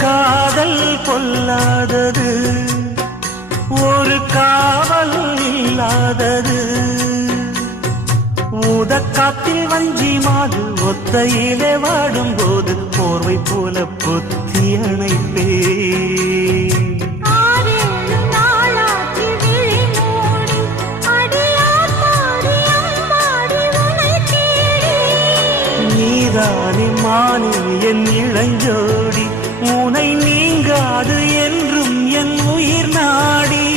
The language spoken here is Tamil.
காதல் கொல்லாதது, ஒரு காவல் இல்லாதது. ஊதக்காத்தில் வஞ்சி மாது ஒத்தையிலே வாடும்போது போர்வை போல பொத்தி அணைப்பே. நீதானே மானே என் இளஞ்சோடி, உனை நீங்காது என்றும் என் உயிர் நாடி.